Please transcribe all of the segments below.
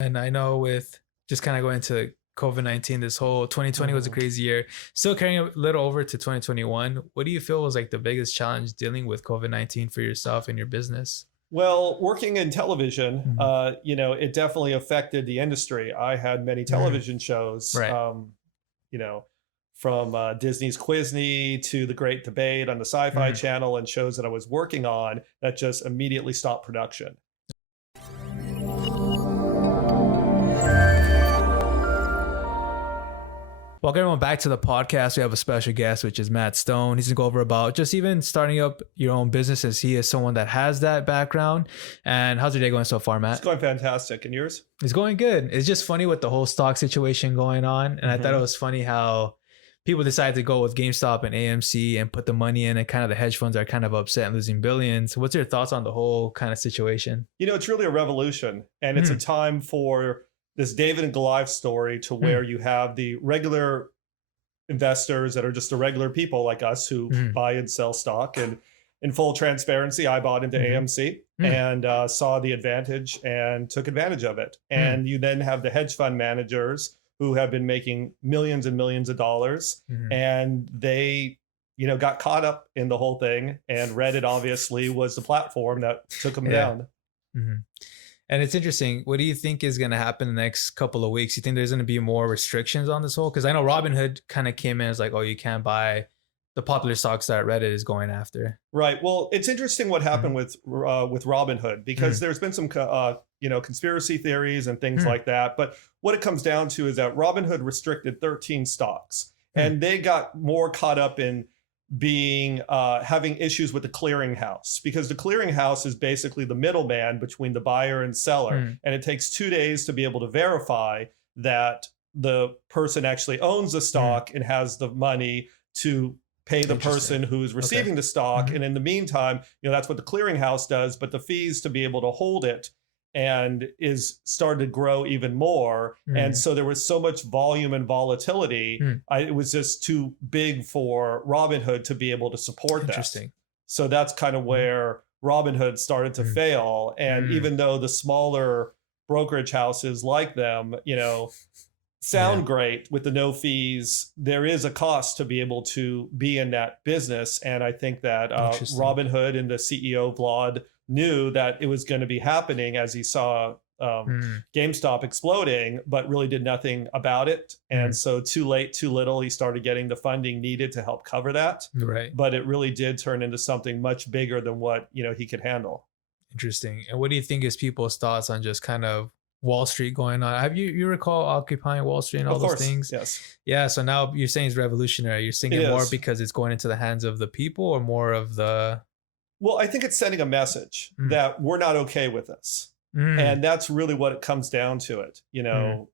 And I know with just kind of going to COVID-19, this whole 2020 was a Mhm. crazy year. Still carrying a little over to 2021. What do you feel was like the biggest challenge dealing with COVID-19 for yourself and your business? Well, working in television, Mhm. it definitely affected the industry. I had many Mhm. television shows, Right. you know, from Disney's Quizney to The Great Debate on the Sci-Fi Mhm. Channel, and shows that I was working on that just immediately stopped production. Welcome everyone back to the podcast. We have a special guest, which is Matt Stone. He's gonna go over about just even starting up your own business, as he is someone that has that background. And how's your day going so far, It's Matt? going fantastic. And yours? It's going good. It's just funny with the whole stock situation going on. And I thought it Hmm. was funny how people decided to go with GameStop and AMC and put the money in, and kind of the hedge funds are kind of upset and losing billions. What's your thoughts on the whole kind of situation? It's really a revolution, and it's a Mm, time for this David and Goliath story to mm, where you have the regular investors that are just the regular people like us who mm, buy and sell stock. And in full transparency, I bought into mm, AMC mm, and saw the advantage and took advantage of it. mm, And you then have the hedge fund managers who have been making millions and millions of dollars, mm. and they got caught up in the whole thing, and Reddit obviously was the platform that took them Yeah. down. Mhm. And it's interesting. What do you think is going to happen the next couple of weeks? You think there's going to be more restrictions on this whole? Because I know Robinhood kind of came in as like, oh, you can't buy the popular stocks that Reddit is going after. Right. Well, it's interesting what Mm, happened with Robinhood, because mm, there's been some conspiracy theories and things mm, like that. But what it comes down to is that Robinhood restricted 13 stocks, mm. and they got more caught up in being having issues with the clearinghouse, because the clearinghouse is basically the middleman between the buyer and seller, Mm, and it takes 2 days to be able to verify that the person actually owns the mm. stock and has the money to pay the Interesting. person who's Okay. receiving the stock. Mhm. And in the meantime, that's what the clearinghouse does. But the fees to be able to hold it and is started to grow even more. And Mm, so there was so much volume and volatility. mm. It was just too big for Robinhood to be able to support that. Interesting. So that's kind of Mhm. where Robinhood started to Mm, fail. And mm. even though the smaller brokerage houses like them, Yeah. sound great with the no fees, there is a cost to be able to be in that business. And I think that Interesting. Robinhood and the CEO Vlad knew that it was going to be happening as he saw Mm, GameStop exploding, but really did nothing about it. And mm. so, too late, too little, he started getting the funding needed to help cover that. Right. But it really did turn into something much bigger than what he could handle. Interesting. And what do you think is people's thoughts on just kind of Wall Street going on? Have you recall occupying Wall Street and all Of those course, things? yes, Yeah. So now you're saying it's revolutionary. You're seeing it it more is. because it's going into the hands of the people, or more of the. Well, I think it's sending a message Mm, that we're not okay with this. mm, And that's really what it comes down to it. mm.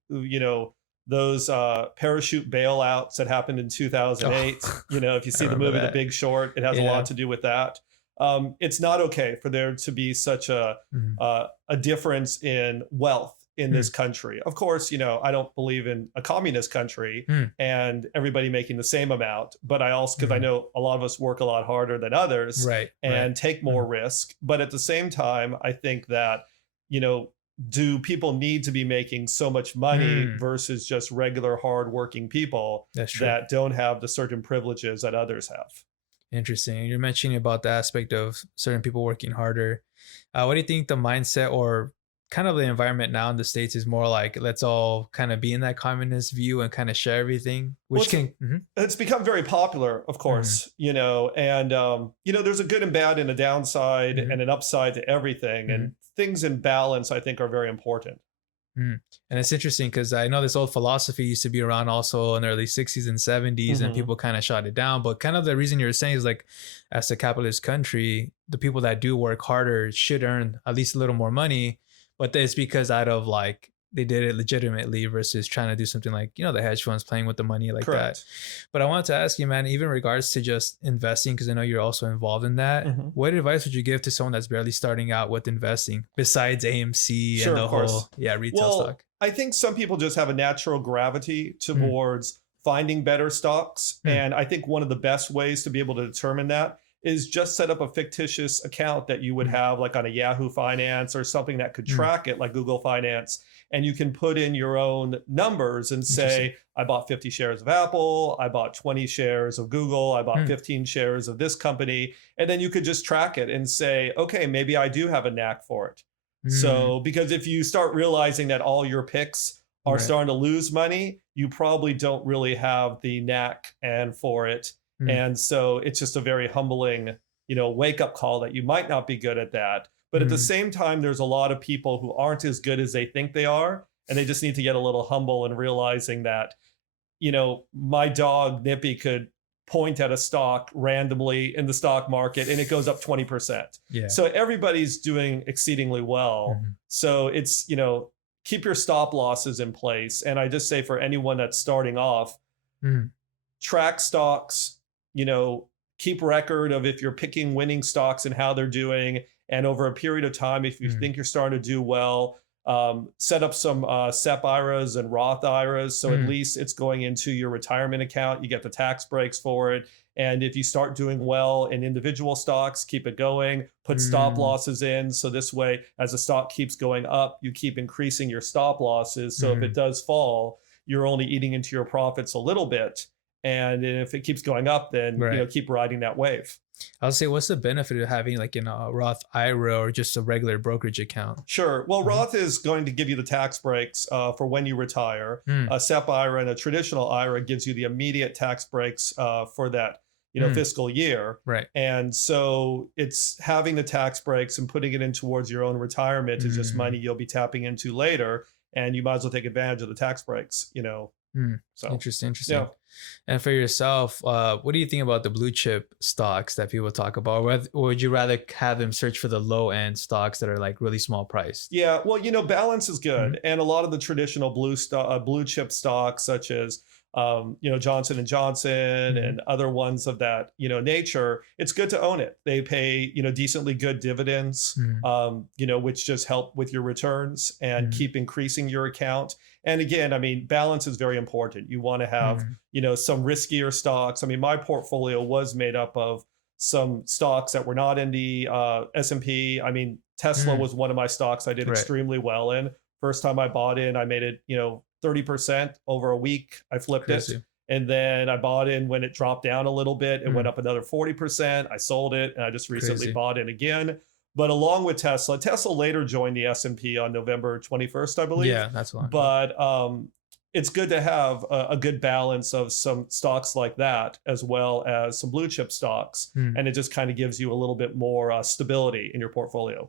Those parachute bailouts that happened in Oh, 2008. If you I see the remember movie The that. Big Short, it has a Yeah. lot to do with that. It's not okay for there to be such Mm, a difference in wealth in mm, this country. Of course, I don't believe in a communist country mm, and everybody making the same amount, but I also, because I mm. know a lot of us work a lot harder than others Right. Right. and take more Mm, risk. But at the same time, I think that, you know, do people need to be making so much money mm. versus just regular hardworking people That's true. that don't have the certain privileges that others have? Interesting. And you're mentioning about the aspect of certain people working harder. What do you think the mindset or kind of the environment now in the States is more like, let's all kind of be in that communist view and kind of share everything, Well, which can. Mhm, it's become very popular, of mhm, course, and there's a good and bad and a downside mhm, and an upside to everything, mhm, and things in balance, I think, are very important. mhm. And it's interesting because I know this old philosophy used to be around also in the early 60s and 70s, and Hmm. people kind of shot it down. But kind of the reason you're saying is like, as a capitalist country, the people that do work harder should earn at least a little more money. But it's because out of like, they did it legitimately versus trying to do something like, the hedge funds playing with the money like that. Correct. But I wanted to ask you, man, even in regards to just investing, because I know you're also involved in that. Hmm. What advice would you give to someone that's barely starting out with investing besides AMC and Sure, the of whole, course. yeah, retail Well, stock? I think some people just have a natural gravity Mm, towards finding better stocks. mm, And I think one of the best ways to be able to determine that is just set up a fictitious account that you would mm, have like on a Yahoo Finance or something that could mm, track it, like Google Finance. and you can put in your own numbers and say, I bought 50 shares of Apple, I bought 20 shares of Google, I bought 15 shares of this company. And then you could just track it and say, okay, maybe I do have a knack for it. So, because if you start realizing that all your picks are starting to lose money, you probably don't really have the knack and for it. And so it's just a very humbling, wake up call that you might not be good at that. But at the same time, there's a lot of people who aren't as good as they think they are. And they just need to get a little humble and realizing that, my dog Nippy could point at a stock randomly in the stock market and it goes up 20%. Yeah. So everybody's doing exceedingly well. So it's, keep your stop losses in place. And I just say for anyone that's starting off, track stocks, keep record of if you're picking winning stocks and how they're doing. And over a period of time, if you think you're starting to do well, set up some SEP IRAs and Roth IRAs. So at least it's going into your retirement account. You get the tax breaks for it. And if you start doing well in individual stocks, keep it going, put stop losses in. So this way, as the stock keeps going up, you keep increasing your stop losses. So if it does fall, you're only eating into your profits a little bit. And if it keeps going up, then keep riding that wave. I'll say, what's the benefit of having like in a Roth IRA or just a regular brokerage account? Sure. Well, Roth is going to give you the tax breaks for when you retire. A SEP IRA and a traditional IRA gives you the immediate tax breaks for that fiscal year. Right. And so it's having the tax breaks and putting it in towards your own retirement is just money you'll be tapping into later. And you might as well take advantage of the tax breaks, So Interesting. Yeah. And for yourself, what do you think about the blue chip stocks that people talk about? Or would you rather have them search for the low end stocks that are like really small priced? Yeah, well, balance is good. And a lot of the traditional blue chip stocks, such as Johnson and Johnson and other ones of that nature, it's good to own it. They pay decently good dividends, which just help with your returns and keep increasing your account. And again, I mean, balance is very important. You want to have some riskier stocks. I mean, my portfolio was made up of some stocks that were not in the S&P. I mean, Tesla was one of my stocks I did extremely well in. First time I bought in, I made it 30% over a week. I flipped it. And then I bought in when it dropped down a little bit. It went up another 40%. I sold it. And I just recently bought in again. But along with Tesla later joined the S&P on November 21st, I believe. Yeah, that's one. But it's good to have a good balance of some stocks like that, as well as some blue chip stocks. And it just kind of gives you a little bit more stability in your portfolio.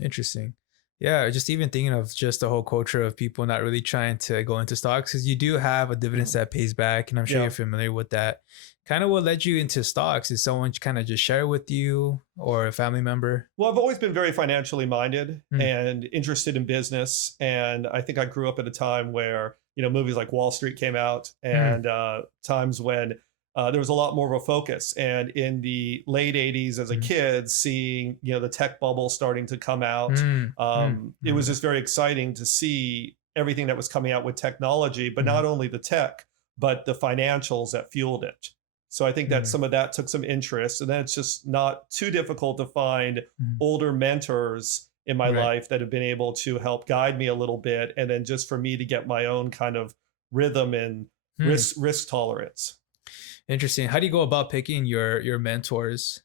Interesting. Yeah, just even thinking of just the whole culture of people not really trying to go into stocks, because you do have a dividend that pays back, and I'm sure you're familiar with that. Kind of what led you into stocks? Is someone kind of just share with you or a family member? Well, I've always been very financially minded and interested in business. And I think I grew up at a time where, movies like Wall Street came out and times when there was a lot more of a focus. And in the late 80s as a kid, seeing, the tech bubble starting to come out, it was just very exciting to see everything that was coming out with technology, but not only the tech, but the financials that fueled it. So I think that some of that took some interest. And then it's just not too difficult to find older mentors in my life that have been able to help guide me a little bit. And then just for me to get my own kind of rhythm and risk tolerance. Interesting. How do you go about picking your mentors?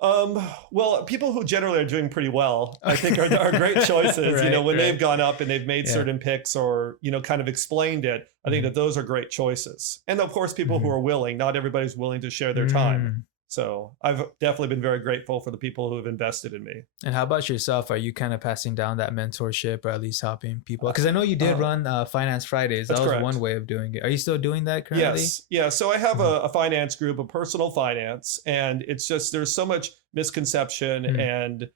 Well, people who generally are doing pretty well, I think are great choices. When they've gone up and they've made certain picks or, kind of explained it, I think that those are great choices. And of course, people who are willing, not everybody's willing to share their time. So I've definitely been very grateful for the people who have invested in me. And how about yourself? Are you kind of passing down that mentorship or at least helping people? Because I know you did run Finance Fridays. That was correct. One way of doing it. Are you still doing that currently? Yes. Yeah. So I have a finance group, a personal finance, and it's just, there's so much misconception and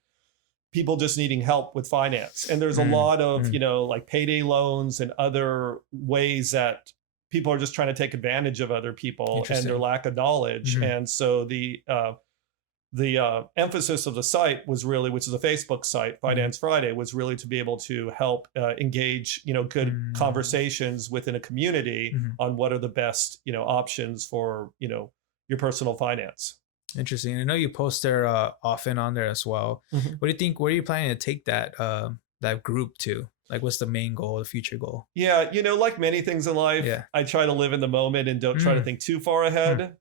people just needing help with finance. And there's a lot of, like payday loans and other ways that people are just trying to take advantage of other people and their lack of knowledge. And so the emphasis of the site was really, which is a Facebook site, Finance Friday, was really to be able to help engage, good conversations within a community on what are the best, options for, your personal finance. Interesting. I know you post there often on there as well. What do you think? Where are you planning to take that that group to? Like, what's the main goal, the future goal? Yeah, like many things in life, Yeah. I try to live in the moment and don't try to Mm, think too far mm, ahead.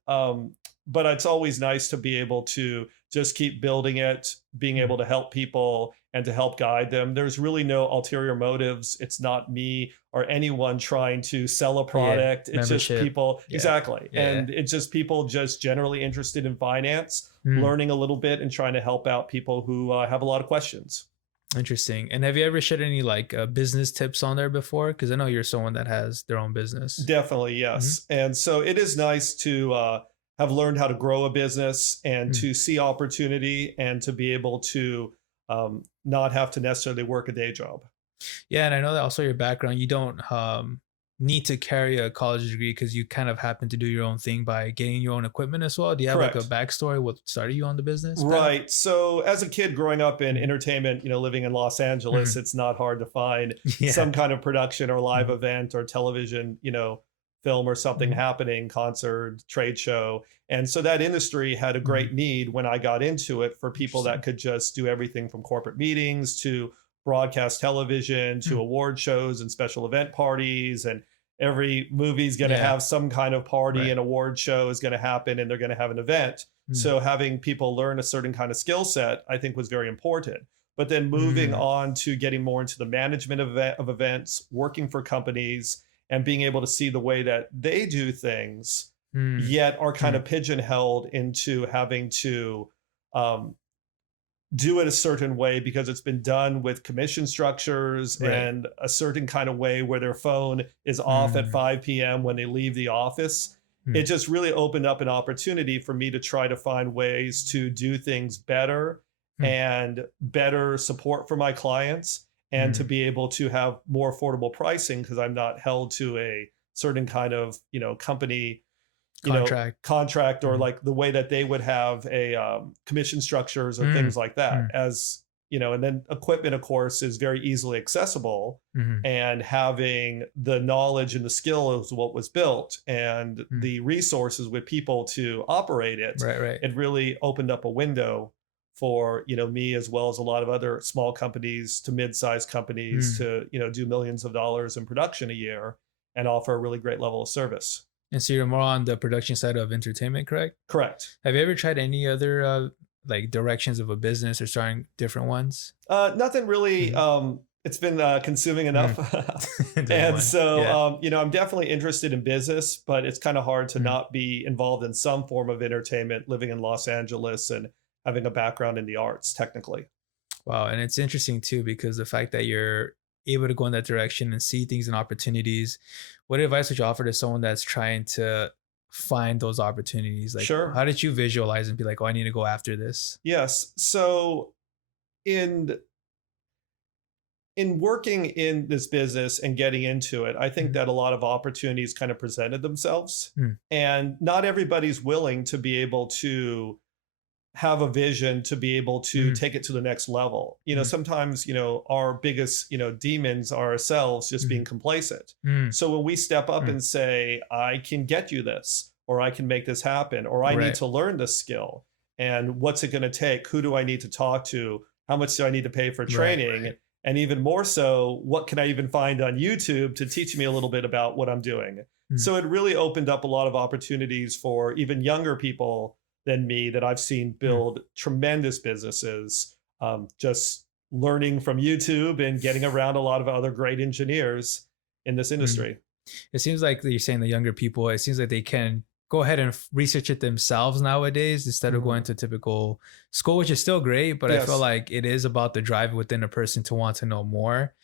But it's always nice to be able to just keep building it, being mm. able to help people and to help guide them. There's really no ulterior motives. It's not me or anyone trying to sell a Yeah. product. It's just Membership. people, Yeah. exactly. Yeah. And it's just people just generally interested in finance, Mm, learning a little bit and trying to help out people who have a lot of questions. interesting. And have you ever shared any like business tips on there before? Because I know you're someone that has their own business. Definitely, Mhm. yes. And so it is nice to have learned how to grow a business and Mm. to see opportunity and to be able to not have to necessarily work a day job. Yeah, and I know that also your background, you don't need to carry a college degree because you kind of happen to do your own thing by getting your own equipment as well. Do you have like a Correct. backstory? What started you on the business path? Right. So as a kid growing up in Mhm. entertainment, living in Los Angeles, Mhm. it's not hard to find Yeah. some kind of production or live Mhm. event or television, film or something Mhm. happening, concert, trade show. And so that industry had a Mhm. great need when I got into it for people that Interesting. could just do everything from corporate meetings to broadcast television to Mm. award shows and special event parties. And every movie's going to Yeah. have some kind of party, Right. and award show is going to happen, and they're going to have an event. Mm. So having people learn a certain kind of skill set, I think, was very important. But then moving Mm. on to getting more into the management of events, working for companies, and being able to see the way that they do things, Mm. yet are kind Mm. of pigeonholed into having to um, do it a certain way because it's been done with commission structures Right. and a certain kind of way where their phone is off at Mm. 5 p.m. when they leave the office. It Mm. just really opened up an opportunity for me to try to find ways to do things better Mm. and better support for my clients and to Mm. be able to have more affordable pricing because I'm not held to a certain kind of, company Contract. contract or Mm. like the way that they would have a commission structures or Mm. things like that Mm. as and then equipment of course is very easily accessible, Mhm. and having the knowledge and the skill of what was built and Mm. the resources with people to operate it, Right. Right. it really opened up a window for me as well as a lot of other small companies to mid-sized companies Mm. to do millions of dollars in production a year and offer a really great level of service. And so you're more on the production side of entertainment, correct? Correct. Have you ever tried any other like directions of a business or starting different ones? Nothing really. Mhm. It's been consuming enough, Mm. Just and one. so Yeah. I'm definitely interested in business, but it's kind of hard to Mm. not be involved in some form of entertainment, living in Los Angeles and having a background in the arts. Technically, Wow. And it's interesting too, because the fact that you're able to go in that direction and see things and opportunities, what advice would you offer to someone that's trying to find those opportunities? Like, sure. how did you visualize and be like, oh, I need to go after this? Yes. So in working in this business and getting into it, I think Mhm. that a lot of opportunities kind of presented themselves, Mm. and not everybody's willing to be able to have a vision to be able to Mm. take it to the next level. Mm. Sometimes, our biggest, demons are ourselves just being Mhm. complacent. Mm. So when we step up Mm. and say, I can get you this, or I can make this happen, or I need Right. to learn this skill, and what's it going to take? Who do I need to talk to? How much do I need to pay for Right. training? Right. And even more so, what can I even find on YouTube to teach me a little bit about what I'm doing? Mm. So it really opened up a lot of opportunities for even younger people than me that I've seen Mm. build tremendous businesses, just learning from YouTube and getting around a lot of other great engineers in this Mm. industry. It seems like you're saying the younger people, it seems like they can go ahead and research it themselves nowadays instead of going Mhm. to typical school, which is still great. But I feel Yes. like it is about the drive within a person to want to know more.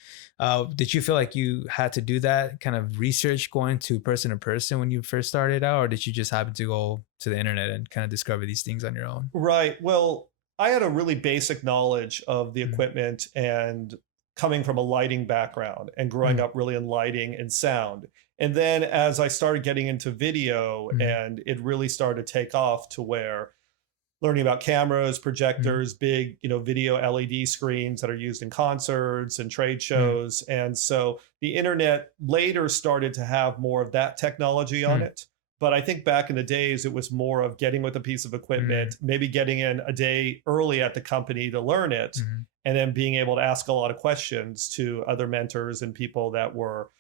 Did you feel like you had to do that kind of research going to person when you first started out, or did you just happen to go to the internet and kind of discover these things on your own? Right. Well, I had a really basic knowledge of the Mm. equipment and coming from a lighting background and growing Mm. up really in lighting and sound. And then as I started getting into video Mm. and it really started to take off to where learning about cameras, Mm. projectors, big, video LED screens that are used in concerts and trade Mm. shows. And so the internet later started to have more of that technology on Mm. it. But I think back in the days, it was more of getting with a piece of Mm. equipment, maybe getting in a day early at the company to learn it, Mm. and then being able to ask a lot of questions to other mentors and people that were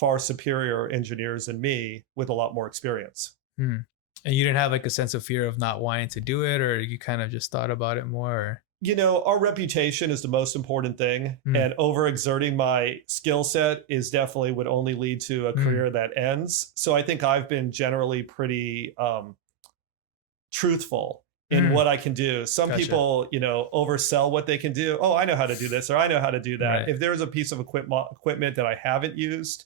far superior engineers than me with a lot more experience. Hmm. And you didn't have like a sense of fear of not wanting to do it, or you kind of just thought about it more? Or? You know, our reputation is the most important thing, Hmm. and overexerting my skill set is definitely would only lead to a Hmm. career that ends. So I think I've been generally pretty truthful in Hmm. what I can do. Some Gotcha. people, you know, oversell what they can do. Oh, I know how to do this, or I know how to do that. Right. If there's a piece of equipment that I haven't used,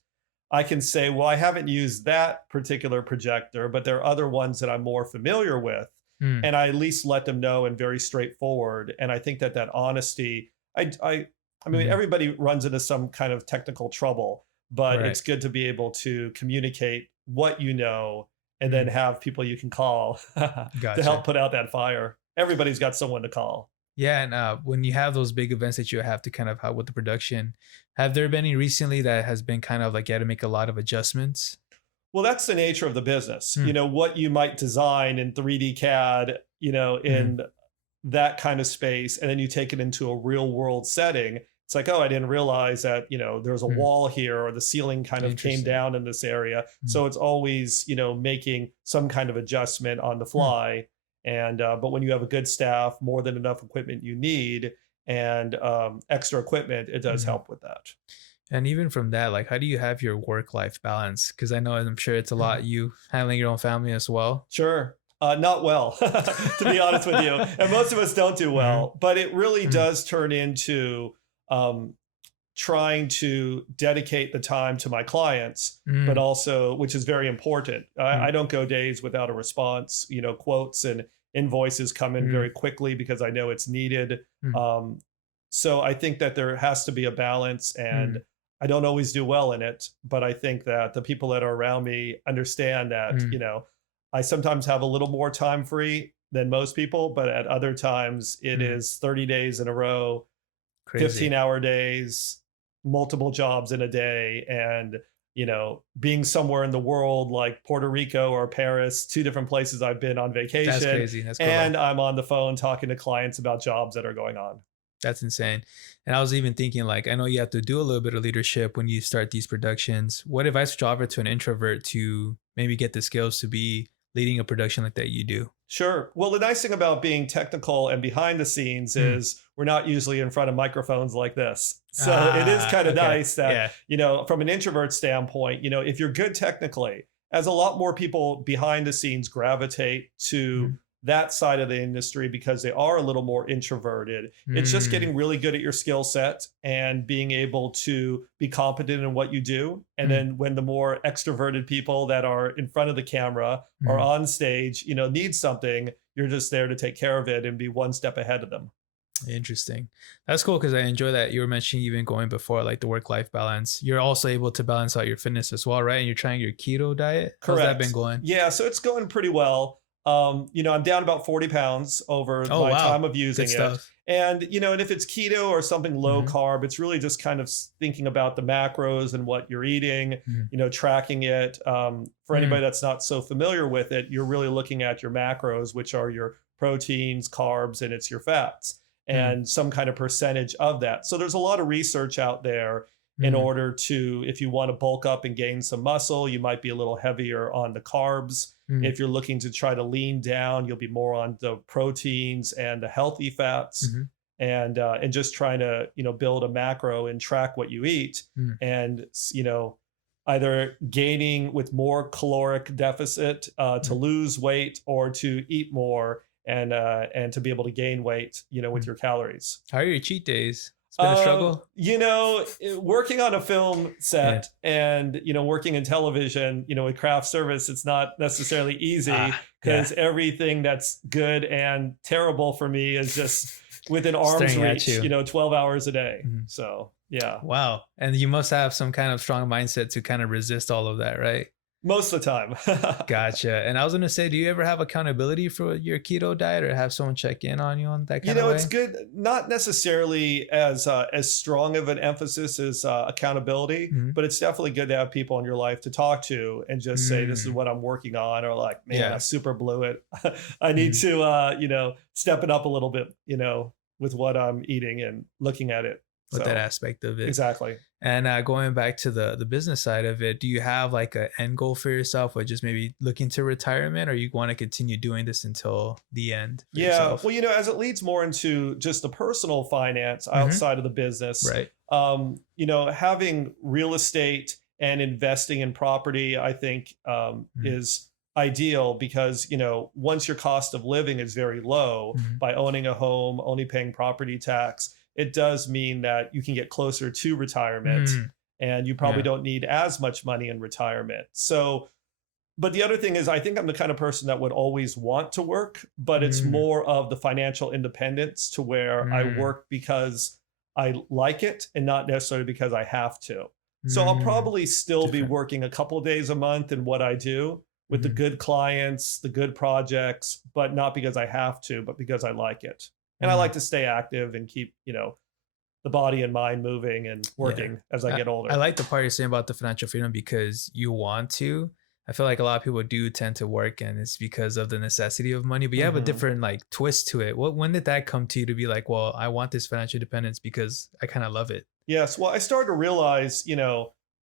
I can say, well, I haven't used that particular projector, but there are other ones that I'm more familiar with. Hmm. And I at least let them know and very straightforward. And I think that that honesty, I mean, Hmm. everybody runs into some kind of technical trouble, but Right. it's good to be able to communicate what you know and then Hmm. have people you can call to help Gotcha. put out that fire. Everybody's got someone to call. Yeah, and when you have those big events that you have to kind of help with the production, have there been any recently that has been kind of like you had to make a lot of adjustments? Well, that's the nature of the business. Hmm. You know, what you might design in 3D CAD, you know, Hmm. in that kind of space, and then you take it into a real world setting. It's like, oh, I didn't realize that, you know, there's a Hmm. wall here or the ceiling kind of came Interesting. down in this area. Hmm. So it's always, you know, making some kind of adjustment on the Hmm. fly. And, but when you have a good staff, more than enough equipment you need, and extra equipment, it does Hmm. help with that. And even from that, like, how do you have your work-life balance? Because I know I'm sure it's a lot you handling your own family as well. Sure. Not well, to be honest with you. And most of us don't do Hmm. well, but it really Hmm. does turn into um, trying to dedicate the time to my clients, but Hmm. also, which is very important. I don't go days without a response. You know, quotes and invoices come in Hmm. very quickly because I know it's needed. Hmm. Um, so I think that there has to be a balance, and Hmm. I don't always do well in it, but I think that the people that are around me understand that, Hmm. you know, I sometimes have a little more time free than most people, but at other times it Hmm. is 30 days in a row, Crazy. 15-hour days, multiple jobs in a day, and you know, being somewhere in the world like Puerto Rico or Paris, two different places I've been on That's vacation, crazy. That's cool though. and I'm on the phone talking to clients about jobs that are going on. That's insane. And I was even thinking, like, I know you have to do a little bit of leadership when you start these productions. What advice would you offer to an introvert to maybe get the skills to be leading a production like that you do? Sure. Well, the nice thing about being technical and behind the scenes Hmm. is we're not usually in front of microphones like this. So it is Ah, kind of okay. nice that, Yeah. you know, from an introvert standpoint, you know, if you're good technically, as a lot more people behind the scenes gravitate to Hmm. that side of the industry because they are a little more introverted. It's just Hmm. getting really good at your skill set and being able to be competent in what you do. And Hmm. then when the more extroverted people that are in front of the camera or Hmm. on stage, you know, need something, you're just there to take care of it and be one step ahead of them. Interesting. That's cool because I enjoy that you were mentioning even going before like the work-life balance. You're also able to balance out your fitness as well, right? And you're trying your keto diet. How's that been Correct. going? Yeah, so it's going pretty well. You know, I'm down about 40 pounds over Oh my wow. time of Good using it. stuff. And, you know, and if it's keto or something low Hmm. carb, it's really just kind of thinking about the macros and what you're eating, Hmm. you know, tracking it. For Hmm. anybody that's not so familiar with it, you're really looking at your macros, which are your proteins, carbs, and it's your fats, Hmm. and some kind of percentage of that. So there's a lot of research out there in Hmm. order to, if you want to bulk up and gain some muscle, you might be a little heavier on the carbs. Hmm. If you're looking to try to lean down, you'll be more on the proteins and the healthy fats, Hmm. and just trying to, you know, build a macro and track what you eat, Hmm. and you know, either gaining with more caloric deficit to Hmm. lose weight, or to eat more and to be able to gain weight, you know, with Hmm. your calories. How are your cheat days? It's been a struggle. You know, working on a film Yeah. set and, you know, working in television, you know, with craft service, it's not necessarily easy Ah, because yeah. everything that's good and terrible for me is just within arm's Staring at reach, you. you know, 12 hours a day. Mhm. So, yeah, Wow. And you must have some kind of strong mindset to kind of resist all of that, right? most of the time. Gotcha. And I was gonna say, do you ever have accountability for your keto diet or have someone check in on you on that You kind of know, it's way? good, not necessarily as strong of an emphasis as accountability, Mhm. but it's definitely good to have people in your life to talk to and just say, "This is Mm. what I'm working on," or like, "Man, I Yeah. super blew it. I need Mhm. to, you know, step it up a little bit." You know, with what I'm eating and looking at it. with that So aspect of it. exactly. And going back to the business side of it, do you have like an end goal for yourself, or just maybe looking to retirement, or you want to continue doing this until the end for Yeah, yourself? well, as it leads more into just the personal finance Hmm. outside of the business, Right. having real estate and investing in property, I think, is ideal because, once your cost of living is very low Mm-hmm. by owning a home, only paying property tax, it does mean that you can get closer to retirement Mm, and you probably yeah. don't need as much money in retirement. So, but the other thing is, I think I'm the kind of person that would always want to work, but it's Mm, more of the financial independence to where I mm, work because I like it and not necessarily because I have to. So I'll mm. probably still be Different. working a couple of days a month in what I do with the Mhm. good clients, the good projects, but not because I have to, but because I like it. And I Mm. like to stay active and keep, the body and mind moving and Yeah. working as I I, get I older. like the part you're saying about the financial freedom because you want to. I feel like a lot of people do tend to work and it's because of the necessity of money, but you have a Mhm. different like twist to it. When did that come to you to be like, well, I want this financial independence because I kind of love it? Yes. Well, I started to realize,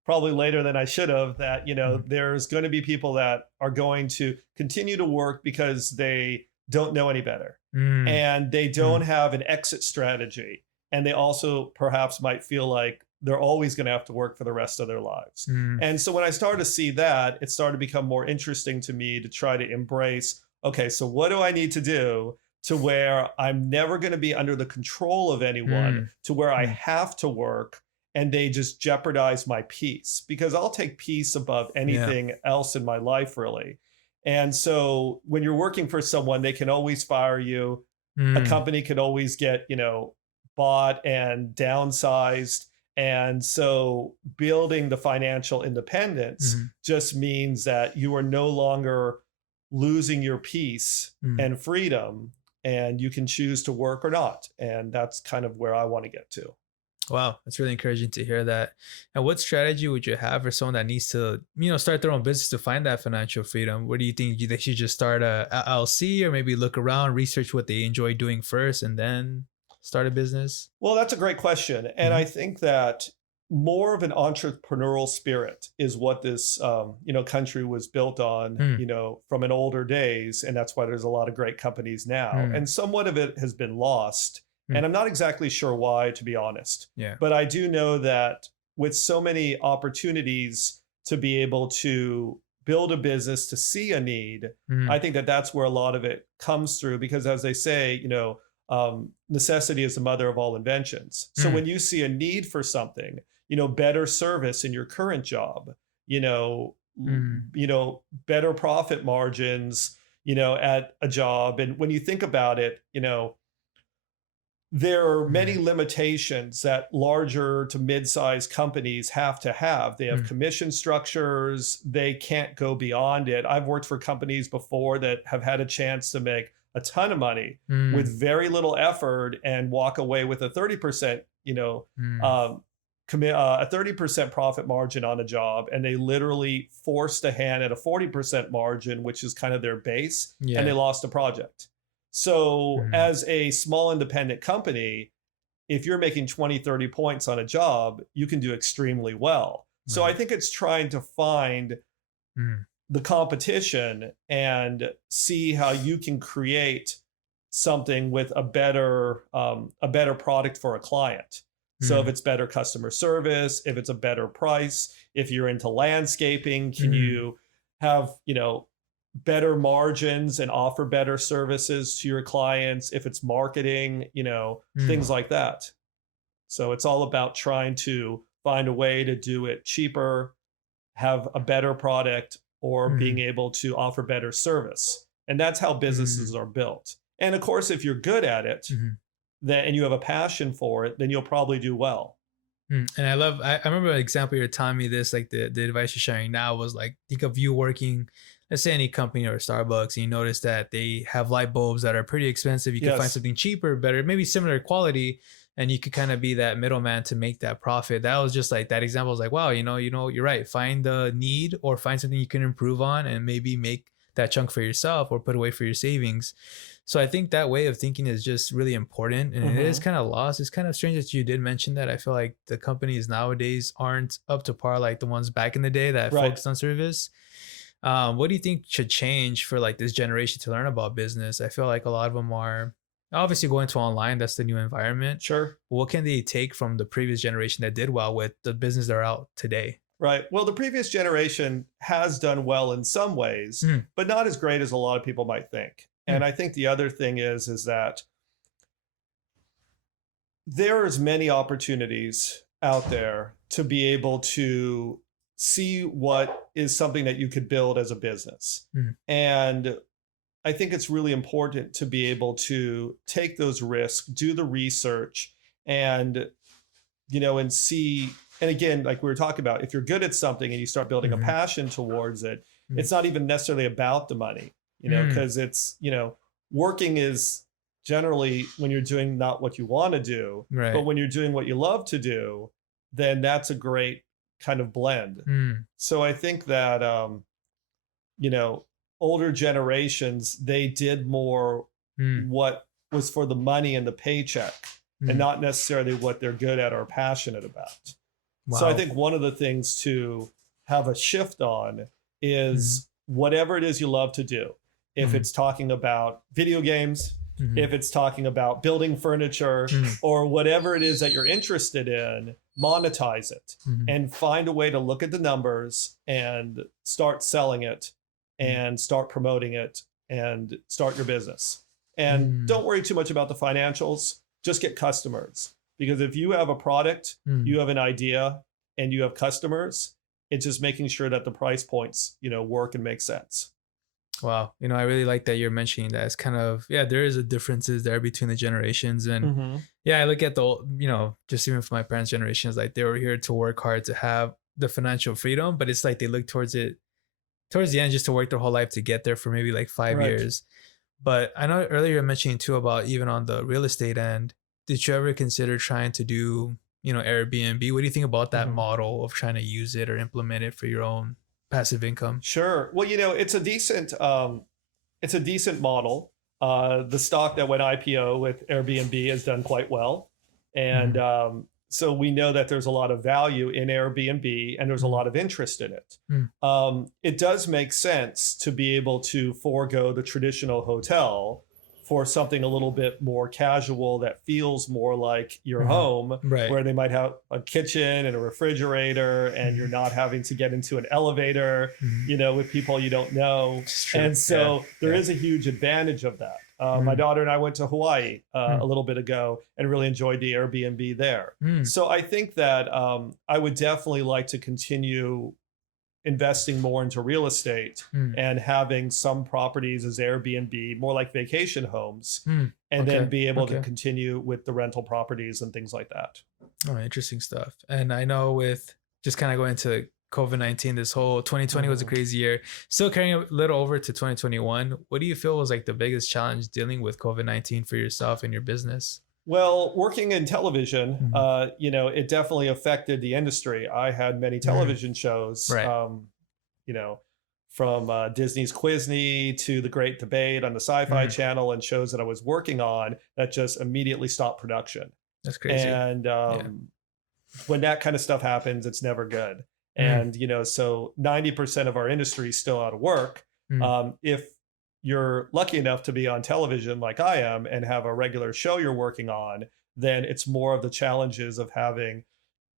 probably later than I should have, that, Mhm. there's going to be people that are going to continue to work because they don't know any better Mm, and they don't mm, have an exit strategy. And they also perhaps might feel like they're always going to have to work for the rest of their lives. mm, And so when I started to see that, it started to become more interesting to me to try to embrace, okay, so what do I need to do to where I'm never going to be under the control of anyone, mm, to where I mm. have to work and they just jeopardize my peace because I'll take peace above Yeah. anything else in my life, really. And so when you're working for someone, they can always fire you. A Mm, company could always get, bought and downsized. And so building the financial independence mhm, just means that you are no longer losing your peace mm. and freedom, and you can choose to work or not. And that's kind of where I want to get to. Wow, that's really encouraging to hear that. And what strategy would you have for someone that needs to, start their own business to find that financial freedom? What do you think? They should just start a LLC or maybe look around, research what they enjoy doing first, and then start a business? Well, that's a great question. And Hmm. I think that more of an entrepreneurial spirit is what this country was built on, Mm, from an older days. And that's why there's a lot of great companies now. mm, And somewhat of it has been lost. mm. And I'm not exactly sure why, to be honest. Yeah. But I do know that with so many opportunities to be able to build a business to see a need, I Mm, think that that's where a lot of it comes through. Because as they say, necessity is the mother of all inventions. So mm, when you see a need for something, better service in your current job, mm, better profit margins, at a job. And when you think about it, there are many mm, limitations that larger to mid-sized companies have to have. They have mm, commission structures. They can't go beyond it. I've worked for companies before that have had a chance to make a ton of money mm, with very little effort and walk away with a 30%, mm. um, a 30% profit margin on a job. And they literally forced a hand at a 40% margin, which is kind of their base, and they Yeah. lost a project. So, Mm, as a small independent company, if you're making 20, 30 points on a job, you can do extremely well. So, I right. think it's trying to find Mm, the competition and see how you can create something with a better product for a client. So if mm, it's better customer service, if it's a better price, if you're into landscaping, can mm, you have better margins and offer better services to your clients? If it's marketing, things mm, like that. So it's all about trying to find a way to do it cheaper, have a better product, or being mm, able to offer better service. And that's how businesses mm, are built. And of course, if you're good at it, mm. then and you have a passion for it, then you'll probably do well. And I remember an example you're telling me this, like the advice you're sharing now was like, think of you working, let's say any company or Starbucks, and you notice that they have light bulbs that are pretty expensive. You could find Yes. something cheaper, better, maybe similar quality, and you could kind of be that middleman to make that profit. That was just like that example was like, wow, you're right. Find the need or find something you can improve on and maybe make that chunk for yourself or put away for your savings. So I think that way of thinking is just really important, and it is Hmm. kind of lost. It's kind of strange that you did mention that. I feel like the companies nowadays aren't up to par like the ones back in the day that Right. focused on service. What do you think should change for like this generation to learn about business? I feel like a lot of them are obviously going to online. That's the new environment. Sure. What can they take from the previous generation that did well with the business that are out today? Right. Well, the previous generation has done well in some ways, Mm, but not as great as a lot of people might think. mm, And I think the other thing is that there is many opportunities out there to be able to see what is something that you could build as a business. mm, And I think it's really important to be able to take those risks, do the research, and and see. And again, like we were talking about, if you're good at something and you start building a mhm, passion towards it, mm, it's not even necessarily about the money, mm, because working is generally when you're doing not what you want to do, but right. when you're doing what you love to do, then that's a great kind of blend. Mm, So I think that you know, older generations, they did more mm, what was for the money and the paycheck and mm. not necessarily what they're good at or passionate about. So I Wow. think one of the things to have a shift on Mm, is whatever it is you love to do. If mm, it's talking about video games, mhm, if it's talking about building furniture, mm, or whatever it is that you're interested in, monetize it mhm, and find a way to look at the numbers and start selling it mm, and start promoting it and start your business. And mm, don't worry too much about the financials, just get customers. Because if you have a product, mm. you have an idea, and you have customers, it's just making sure that the price points, work and make sense. Wow. I really like that you're mentioning that. It's kind of, yeah, there is a differences there between the generations. And Hmm. yeah, I look at just even for my parents' generation, it's like they were here to work hard to have the financial freedom, but it's like they look towards it towards the end just to work their whole life to get there for maybe like five Right. years. But I know earlier you mentioning too about even on the real estate end, did you ever consider trying to do, Airbnb? What do you think about that Hmm. model of trying to use it or implement it for your own passive income? Sure. Well, it's a decent model. The stock that went IPO with Airbnb has done quite well, and Mhm, so we know that there's a lot of value in Airbnb, and there's a mhm, lot of interest in it. mm, It does make sense to be able to forego the traditional hotel for something a little bit more casual that feels more like your mhm. home, Right. where they might have a kitchen and a refrigerator, and you're Mhm, not having to get into an elevator, mhm. with people you don't know. It's true. And Yeah. so there Yeah. is a huge advantage of that. My Mm, daughter and I went to Hawaii a mm, little bit ago and really enjoyed the Airbnb there. mm, So I think that I would definitely like to continue investing more into real estate mm, and having some properties as Airbnb, more like vacation homes, mm. and then Okay. be able to Okay. continue with the rental properties and things like that. Oh, interesting stuff. And I know with just kind of going to COVID-19, this whole 2020 was a Mhm. crazy year. Still carrying a little over to 2021. What do you feel was like the biggest challenge dealing with COVID-19 for yourself and your business? Well, working in television, Mhm. it definitely affected the industry. I had many Mm, television shows, right. you know, from Disney's Quizney to The Great Debate on the Sci-Fi Mm, Channel, and shows that I was working on that just immediately stopped production. that's crazy. And Yeah. when that kind of stuff happens, it's never good. Mm, And so 90% of our industry is still out of work. mm, If you're lucky enough to be on television like I am and have a regular show you're working on, then it's more of the challenges of having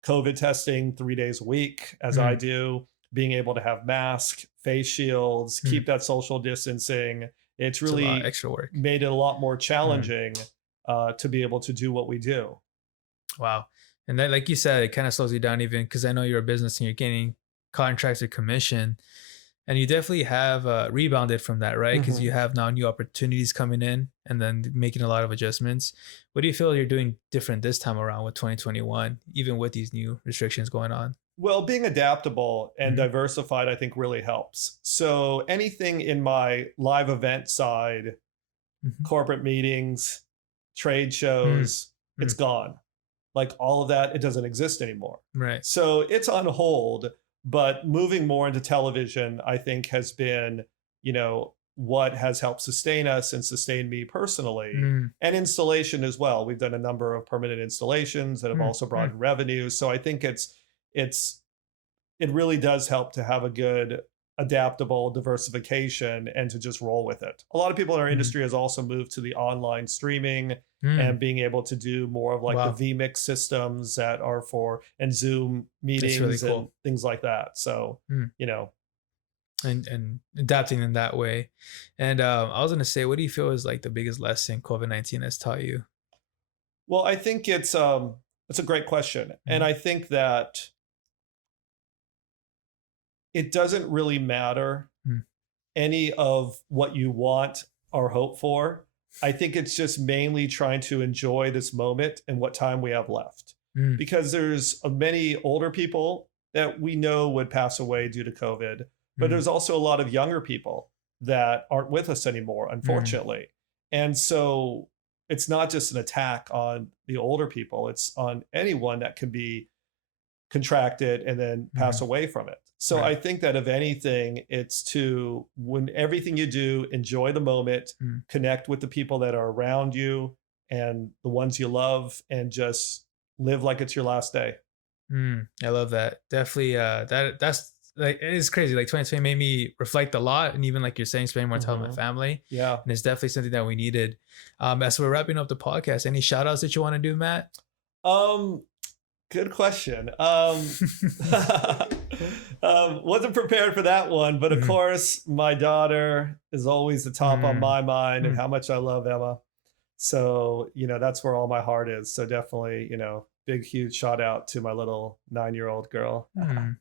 COVID testing 3 days a week, as I mm, do, being able to have masks, face shields, mm. keep that social distancing. It's It's a lot really extra work. made it a lot more Mm. challenging to be able to do what we do. Wow. And that, like you said, it kind of slows you down even because I know you're a business and you're getting contracts or commission. And you definitely have rebounded from that, right? Because you Mhm. have now new opportunities coming in and then making a lot of adjustments. What do you feel you're doing different this time around with 2021, even with these new restrictions going on? Well, being adaptable and Hmm. diversified, I think really helps. So anything in my live event side, Hmm. corporate meetings, trade Mm, shows, it's mm, gone. Like all of that, it doesn't exist anymore. right. So it's on hold, but moving more into television, I think has been what has helped sustain us and sustain me personally, Mm, and installation as well. We've done a number of permanent installations that have mm, also brought mm, in revenue. So I think it's it really does help to have a good adaptable diversification and to just roll with it. A lot of people in our mm, industry has also moved to the online streaming mm. and being able to do more of like the Wow, vmix systems that are for and Zoom that's really meetings and cool. things like that. So Mm. you know And adapting in that way. And I was gonna say, what do you feel is like the biggest lesson COVID-19 has taught you? well, I think it's a great question, and Mm, I think that it doesn't really matter mm, any of what you want or hope for. I think it's just mainly trying to enjoy this moment and what time we have left. mm, Because there's many older people that we know would pass away due to COVID, but mm, there's also a lot of younger people that aren't with us anymore, mm, unfortunately. And so it's not just an attack on the older people, it's on anyone that can be contract it and then pass mm. away from it. So I Right. think that if anything, it's to when everything you do, enjoy the moment, Mm, connect with the people that are around you and the ones you love, and just live like it's your last day. mm. I love that. Definitely. That's like it is crazy. Like 2020 made me reflect a lot, and even like you're saying, spending more time with my Mhm. family, Yeah. and it's definitely something that we needed. As we're wrapping up the podcast, any shout outs that you want to do, Matt? Um, Good question. Wasn't prepared for that one, but of Mhm, course, my daughter is always the top on mm, my mind, and mm, how much I love Emma. So, that's where all my heart is. So definitely, big, huge shout out to my little 9-year-old girl. mm.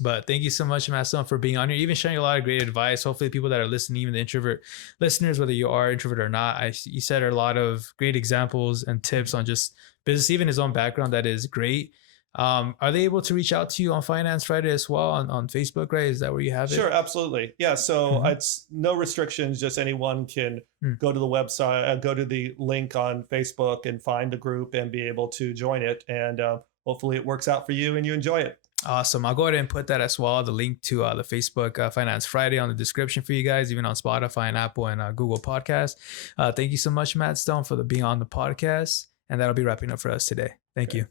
But thank you so much, Matt Stone, for being on here, even sharing a lot of great advice. Hopefully, people that are listening, even the introvert listeners, whether you are introvert or not, you said a lot of great examples and tips on just business, even his own background. That is great. Are they able to reach out to you on Finance Friday as well on Facebook? Right? Is that where you have it? Sure, absolutely. Yeah, so Mhm. it's no restrictions, just anyone can Mm. go to the website, go to the link on Facebook and find the group and be able to join it. And hopefully it works out for you and you enjoy it. Awesome. I'll go ahead and put that as well. The link to the Facebook Finance Friday on the description for you guys, even on Spotify and Apple and Google Podcasts. Thank you so much, Matt Stone, for being on the podcast. And that'll be wrapping up for us today. Thank Okay. you.